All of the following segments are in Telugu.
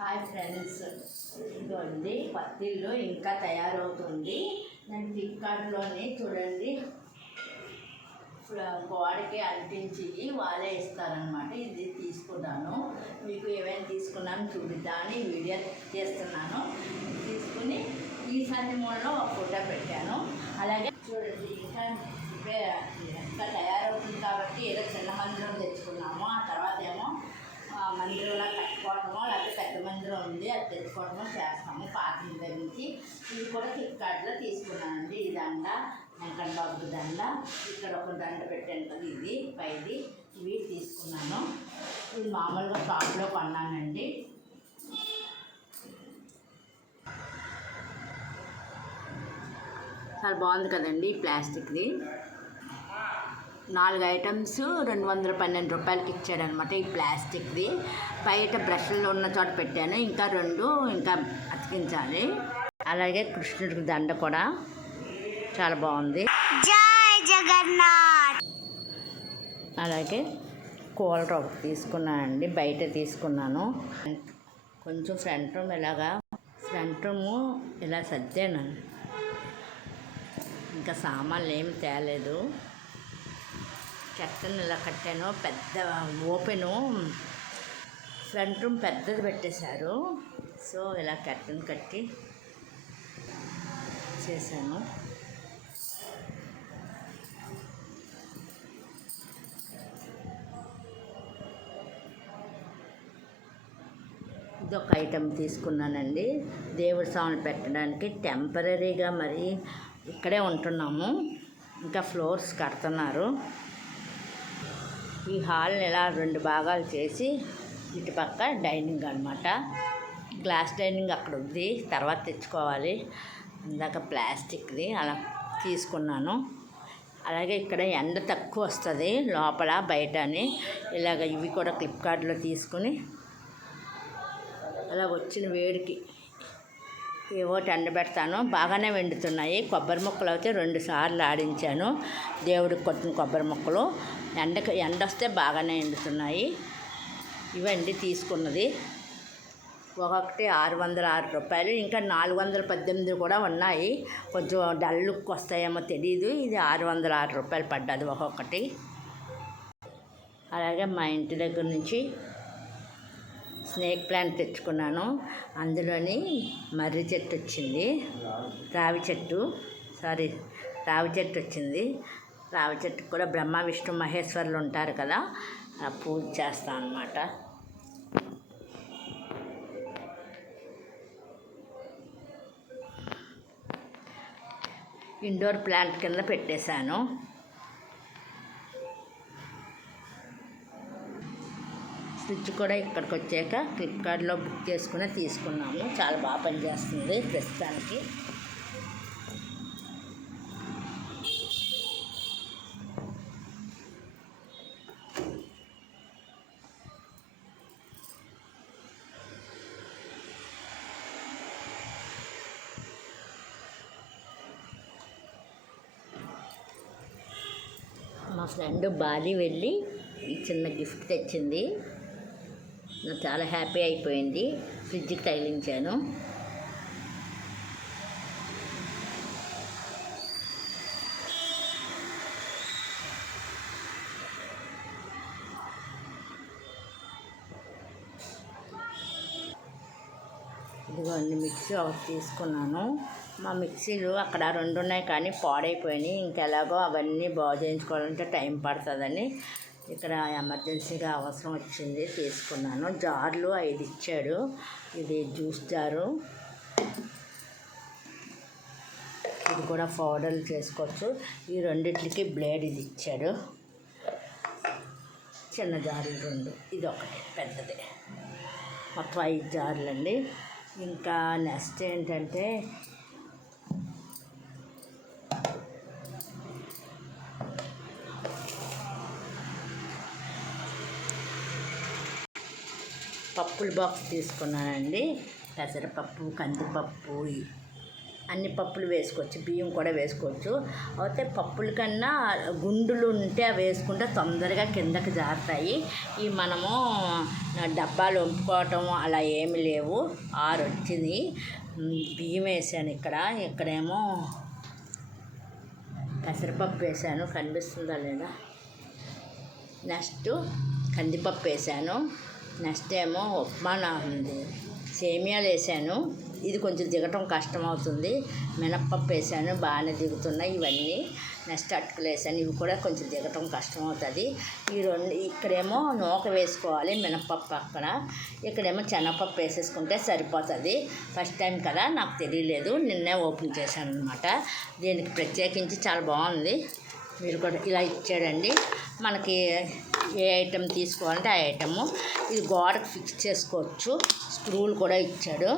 హాయ్ ఫ్రెండ్స్, ఇదిగోండి పత్తిళ్ళు ఇంకా తయారవుతుంది. నేను ఫ్లిప్కార్ట్లోని చూడండి గోడకి అంటించి వాళ్ళే ఇస్తారనమాట. ఇది తీసుకున్నాను, మీకు ఏమైనా తీసుకున్నాను చూపిద్దామని వీడియో చేస్తున్నాను. తీసుకుని ఈశాన్య మూలలో ఒక ఫోటో పెట్టాను. అలాగే చూడండి ఇంకా తయారవుతుంది కాబట్టి ఏదో చిన్న మందిరం తెచ్చుకున్నాము. ఆ తర్వాత ఏమో మందిరంలో కట్టుకోవడమో లేకపోతే పెద్ద మందిరం ఉంది, అది తెచ్చుకోవడమో చేస్తాము పాత దగ్గర నుంచి. ఇది కూడా ఫ్లిప్కార్ట్లో తీసుకున్నానండి. ఈ దండ వెంకట బాబు దండ, ఇక్కడ ఒక దండ పెట్టాను కదా, ఇది పైది. ఇవి తీసుకున్నాను. ఇది మామూలుగా షాప్లో కొన్నానండి. చాలా బాగుంది కదండి ప్లాస్టిక్ది. 4 ఐటమ్స్ 212 రూపాయలకి ఇచ్చాడనమాట. ఈ ప్లాస్టిక్ది బయట బ్రష్లు ఉన్న చోట పెట్టాను. ఇంకా 2 ఇంకా అతికించాలి. అలాగే కృష్ణుడికి దండ కూడా చాలా బాగుంది. జై జగన్నాథ్. అలాగే కూలర్ ఒకటి తీసుకున్నానండి, బయట తీసుకున్నాను. కొంచెం ఫ్రంట్ రూమ్ ఇలా సర్దాను. ఇంకా సామాన్లు ఏమి తేలేదు. కట్టెను ఇలా కట్టాను, పెద్ద ఓపెను ఫ్రంట్ రూమ్ పెద్దది పెట్టేశారు. సో ఇలా కట్టెను కట్టి చేశాను. ఇదొక ఐటెం తీసుకున్నానండి, దేవుడి సామాన్లు పెట్టడానికి. టెంపరీగా మరి ఇక్కడే ఉంటున్నాము, ఇంకా ఫ్లోర్స్ కడుతున్నారు. ఈ హాల్ని ఇలా 2 భాగాలు చేసి ఇటుపక్క డైనింగ్ అనమాట. గ్లాస్ డైనింగ్ అక్కడ ఉంది, తర్వాత తెచ్చుకోవాలి. ఇందాక ప్లాస్టిక్ది అలా తీసుకున్నాను. అలాగే ఇక్కడ ఎండ తక్కువ వస్తుంది లోపల బయట అని ఇలాగ ఇవి కూడా ఫ్లిప్కార్ట్లో తీసుకుని అలా వచ్చిన వేడికి ఏవోటి ఎండబెడతాను. బాగానే వెండుతున్నాయి. కొబ్బరి ముక్కలు అయితే 2 సార్లు ఆడించాను. దేవుడికి కొట్టిన కొబ్బరి ముక్కలు ఎండ వస్తే బాగానే ఎండుతున్నాయి. ఇవండి తీసుకున్నది. ఒక్కొక్కటి 606 రూపాయలు. ఇంకా 418 కూడా ఉన్నాయి. కొంచెం డల్ లుక్ వస్తాయేమో తెలియదు. ఇది 606 రూపాయలు పడ్డది ఒక్కొక్కటి. అలాగే మా ఇంటి దగ్గర నుంచి స్నేక్ ప్లాంట్ తెచ్చుకున్నాను. అందులోని మర్రి చెట్టు వచ్చింది, రావి చెట్టు వచ్చింది. రావి చెట్టుకు కూడా బ్రహ్మ విష్ణు మహేశ్వరులు ఉంటారు కదా, పూజ చేస్తాను అన్నమాట. ఇండోర్ ప్లాంట్ కింద పెట్టేశాను. స్విచ్ కూడా ఇక్కడికి వచ్చాక ఫ్లిప్కార్ట్లో బుక్ చేసుకుని తీసుకున్నాము. చాలా బాగా పనిచేస్తుంది ప్రస్తుతానికి. మా ఫ్రెండ్ బాలి వెళ్ళి ఈ చిన్న గిఫ్ట్ తెచ్చింది. నాకు చాలా హ్యాపీ అయిపోయింది. ఫ్రిడ్జ్కి తగిలించాను. ఇదిగోండి మిక్సీ ఒకటి తీసుకున్నాను. మా మిక్సీలు అక్కడ 2 ఉన్నాయి కానీ పాడైపోయినాయి. ఇంకెలాగో అవన్నీ బాగు చేయించుకోవాలంటే టైం పడుతుందని ఇక్కడ ఎమర్జెన్సీగా అవసరం వచ్చింది, తీసుకున్నాను. జార్లు 5 ఇచ్చాడు. ఇది జ్యూస్ జారు, ఇది కూడా పౌడర్లు చేసుకోవచ్చు. ఈ 2కి బ్లేడ్ ఇది ఇచ్చాడు. చిన్న జార్లు 2, ఇది ఒకటి పెద్దది. మొత్తం 5 జార్లు అండి. ఇంకా నెక్స్ట్ ఏంటంటే పప్పుల బాక్స్ తీసుకున్నానండి. పెసరపప్పు, కందిపప్పు, అన్ని పప్పులు వేసుకోవచ్చు, బియ్యం కూడా వేసుకోవచ్చు. అయితే పప్పుల కన్నా గుండులు ఉంటే అవి వేసుకుంటే తొందరగా కిందకి జారుతాయి. ఈ మనము డబ్బాలు వంపుకోవటం అలా ఏమి లేవు. 6 వచ్చింది. బియ్యం వేసాను ఇక్కడేమో పెసరపప్పు వేసాను, కనిపిస్తుందా లేదా. నెక్స్ట్ కందిపప్పు వేసాను. నెక్స్ట్ ఏమో ఉప్మా సేమియాలు వేసాను. ఇది కొంచెం దిగటం కష్టమవుతుంది. మినప్పప్పు వేసాను, బాగానే దిగుతున్నాయి ఇవన్నీ. నెక్స్ట్ అటుకులు వేసాను, ఇవి కూడా కొంచెం దిగటం కష్టమవుతుంది. ఈ రెండు ఇక్కడేమో నూక వేసుకోవాలి, మినప్పప్పు అక్కడ. ఇక్కడేమో శనగపప్పు వేసేసుకుంటే సరిపోతుంది. ఫస్ట్ టైం కదా, నాకు తెలియలేదు, నిన్నే ఓపెన్ చేశాను అనమాట. దీనికి ప్రత్యేకించి చాలా బాగుంది. మీరు కూడా ఇలా ఇచ్చాడండి. మనకి ఏ ఐటెం తీసుకోవాలంటే ఆ ఐటము. ఇది గోడకు ఫిక్స్ చేసుకోవచ్చు. స్క్రూలు కూడా ఇచ్చాడు.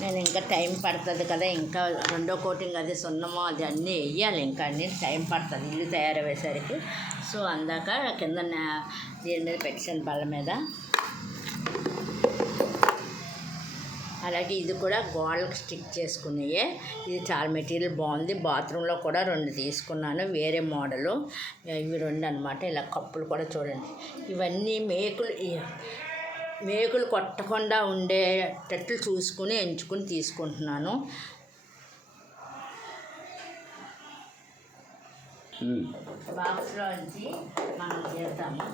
నేను ఇంకా టైం పడుతుంది కదా, ఇంకా రెండో కోటింగ్ అది సున్నమో అది అన్నీ వేయాలి, ఇంకా అన్నీ టైం పడుతుంది ఇల్లు తయారయ్యేసరికి. సో అందాక కింద దీని మీద పెట్టాను బల్ల మీద. అలాగే ఇది కూడా గోడలకు స్టిక్ చేసుకున్నాయే. ఇది చాలా మెటీరియల్ బాగుంది. బాత్రూంలో కూడా 2 తీసుకున్నాను, వేరే మోడలు. ఇవి 2 అనమాట. ఇలా కప్పులు కూడా చూడండి. ఇవన్నీ మేకులు కొట్టకుండా ఉండేటట్లు చూసుకుని ఎంచుకుని తీసుకుంటున్నాను. బాక్స్లో నుంచి మనం చేద్దాము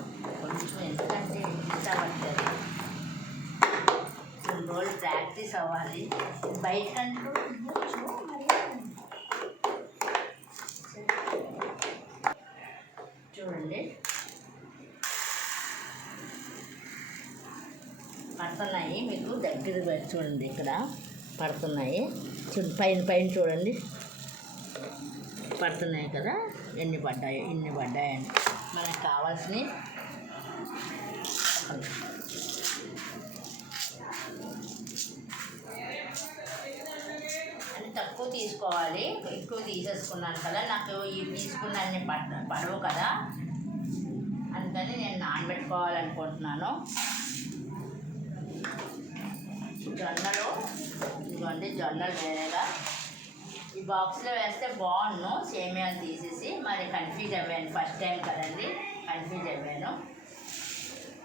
కొంచెం, ఎందుకంటే ఇంత పడుతుంది. 2 రోజులు ప్రాక్టీస్ అవ్వాలి. బయటకంటూ చూడండి పడుతున్నాయి. మీకు దగ్గర చూడండి, ఇక్కడ పడుతున్నాయి. పైన చూడండి పడుతున్నాయి కదా, ఇన్ని పడ్డాయని. మనకు కావాల్సినవి అని తక్కువ తీసుకోవాలి. ఎక్కువ తీసేసుకున్నాను కదా, నాకు ఈ తీసుకున్న అన్ని పడవు కదా, అందుకని నేను నానబెట్టుకోవాలనుకుంటున్నాను. జొన్నలు ఇదిగోండి, జొన్నలు వేరేగా ఈ బాక్స్లో వేస్తే బాగుండు. సేమియాలు తీసేసి మరి కన్ఫ్యూజ్ అయ్యాను, ఫస్ట్ టైం కదండి, కన్ఫ్యూజ్ అయ్యాను.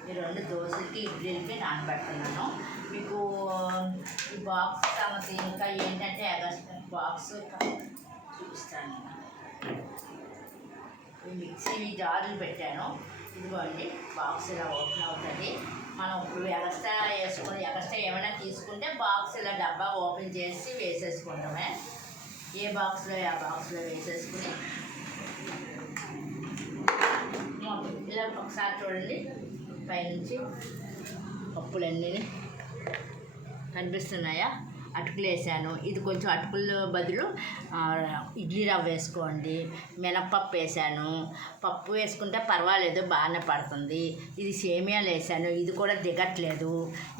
ఈ 2 దోశలకి ఇడ్లీలకి నానబెడుతున్నాను. మీకు ఈ బాక్స్ సంగతి ఇంకా ఏంటంటే బాక్స్ చూపిస్తాను. ఈ మిక్సీ జార్లు పెట్టాను. ఇదిగోండి బాక్స్ ఇలా ఓపెన్ అవుతుంది. మనం ఇప్పుడు ఎగస్ట్రా వేసుకుని ఏమైనా తీసుకుంటే బాక్స్ ఇలా డబ్బా ఓపెన్ చేసి వేసేసుకుంటామే. ఏ బాక్స్లో ఆ బాక్స్లో వేసేసుకుని ఇలా ఒకసారి చూడండి, పైనుంచి పప్పులన్నీ కనిపిస్తున్నాయా. అటుకులు వేసాను. ఇది కొంచెం అటుకుల బదులు ఇడ్లీ రవ్వ వేసుకోండి. మినప్పప్పు వేసాను. పప్పు వేసుకుంటే పర్వాలేదు, బాగానే పడుతుంది. ఇది సేమియాలు వేసాను, ఇది కూడా దిగట్లేదు.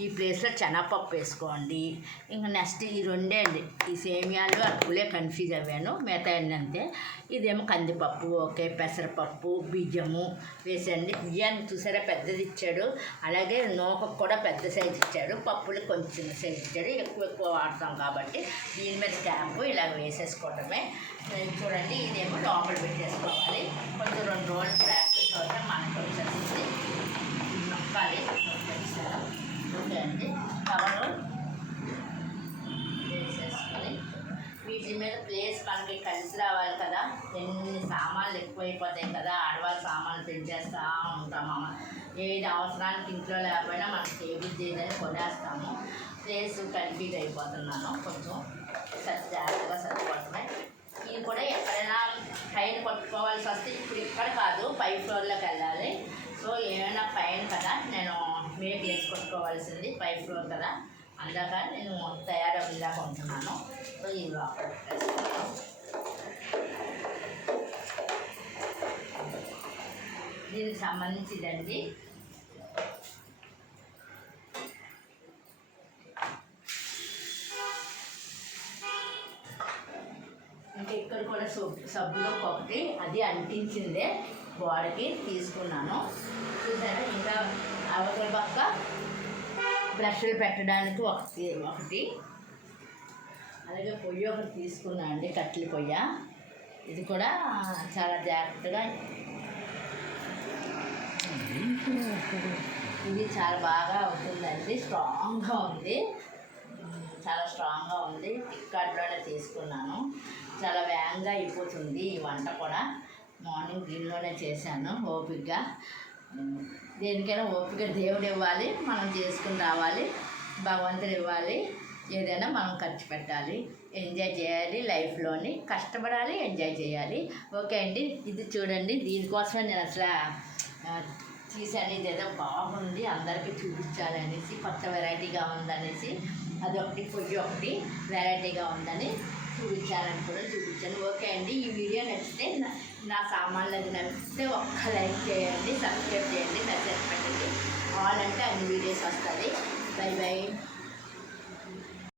ఈ ప్లేస్లో శనగపప్పు వేసుకోండి. ఇంకా నెక్స్ట్ ఈ 2 అండి, ఈ సేమియాలు అటుకులే కన్ఫ్యూజ్ అయ్యాను, మిగతా అంతే. ఇదేమో కందిపప్పు, ఓకే, పెసరపప్పు, బియ్యము వేసండి. బియ్యాన్ని చూసారా పెద్దది ఇచ్చాడు. అలాగే నూకకు కూడా పెద్ద సైజు ఇచ్చాడు. పప్పులు కొంచెం చిన్న సైజు ఇచ్చాడు. ఎక్కువ వాడతాం కాబట్టి దీని మీద క్యాప్ ఇలా వేసేసుకోవటమే. చూడండి, ఇదేమో లోపల పెట్టేసుకోవాలి. కొంచెం 2 రోజులు ప్రాక్టీస్ అవుతే మనకు వచ్చేసింది. నొక్కాలి, నొక్కేస్తాను. ఓకే అండి, కవరు వేసేసుకొని వీటి మీద ప్లేస్ మనకి కలిసి రావాలి కదా. ఎన్ని సామాన్లు ఎక్కువైపోతాయి కదా, ఆడవాళ్ళ సామాన్లు పెంచేస్తూ ఉంటాము. ఏది అవసరానికి ఇంట్లో లేకపోయినా మనకి టేబుల్ చేయదని కొనేస్తాము. ప్లేస్ కన్ఫ్యూజ్ అయిపోతున్నాను, కొంచెం జాగ్రత్తగా సరిపోతున్నాయి. ఇది కూడా ఎక్కడైనా పైన కొట్టుకోవాల్సి వస్తే ఇప్పుడు ఇక్కడ కాదు, పై ఫ్లోర్లోకి వెళ్ళాలి. సో ఏమైనా పైన కదా, నేను మేక్ వేసి కొట్టుకోవాల్సింది, పై ఫ్లోర్ కదా, అందాక నేను తయారయ్యేలా కొంటున్నాను. సో ఇది లోపల దీనికి సంబంధించిందండి. ఇంకా ఇక్కడ కూడా సబ్బులో ఒకటి అది అంటించిందే గోడకి తీసుకున్నాను. చూసారా, ఇంకా అవతల పక్క బ్రష్లు పెట్టడానికి ఒకటి అలాగే పొయ్యి ఒకటి తీసుకున్నా అండి, కట్టెల పొయ్య. ఇది కూడా చాలా జాగ్రత్తగా, ఇది చాలా బాగా ఉంటుందండి, స్ట్రాంగ్గా ఉంది, చాలా స్ట్రాంగ్గా ఉంది. టిక్కాట్లోనే తీసుకున్నాను. చాలా వేగంగా అయిపోతుంది ఈ వంట కూడా. మార్నింగ్ దీనిలోనే చేశాను ఓపికగా. దేనికైనా ఓపిక దేవుడు ఇవ్వాలి, మనం చేసుకుని రావాలి, భగవంతుడు ఇవ్వాలి. ఏదైనా మనం ఖర్చు పెట్టాలి, ఎంజాయ్ చేయాలి, లైఫ్లోని కష్టపడాలి, ఎంజాయ్ చేయాలి. ఓకే అండి, ఇది చూడండి, దీనికోసమే నేను అసలు తీసాను. ఇదేదో బాగుంది, అందరికీ చూపించాలనేసి, కొత్త వెరైటీగా ఉందనేసి అదొకటి, పొయ్యి ఒకటి వెరైటీగా ఉందని చూపించాలని కూడా చూపించాను. ఓకే అండి, ఈ వీడియో నచ్చితే నా సామాన్లకు నచ్చితే ఒక్క లైక్ చేయండి, సబ్స్క్రైబ్ చేయండి, మెసేజ్ పెట్టండి. ఆల్ అంటే అన్ని వీడియోస్ వస్తుంది. By by.